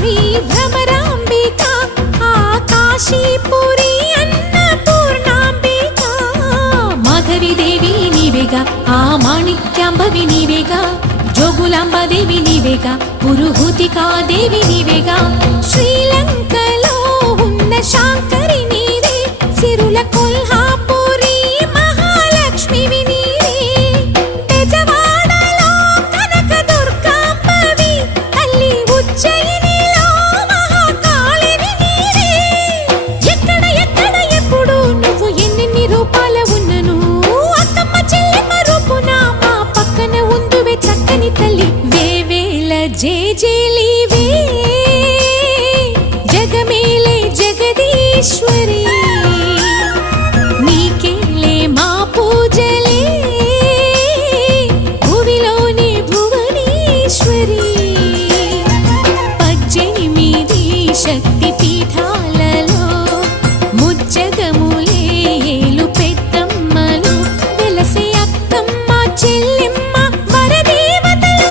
శ్రీ భ్రమరాంబిక ఆ కాశీపురి అన్నపూర్ణాంబిక మాధవి దేవి నీవేగా ఆ మాణిక్యాంబవి నీవేగా జోగులాంబదేవి నీవేగా పురుహూతికా దేవి నీవేగా శ్రీలంకలో ఉన్న శాంకరి నీవే సిరుల కొల్హాపురి మహాలక్ష్మివి నీవే బెజవాడలో కనక దుర్గాంబవి తల్లి ఉజ్జయినిలో మహాకాళివి నీవే ఎక్కడ ఎక్కడ ఎప్పుడు నువ్వు ఎన్నెన్ని రూపాల ఉన్నను అక్కమ్మ చెల్లెమ్మ రూపున మా పక్కన ఉందువే చక్కని తల్లి వేవేల జేజేలివే జగమేలే జగదీశ్వరి నీకేలే మా పూజలే భువిలోని భువనేశ్వరి 18 శక్తి పీఠ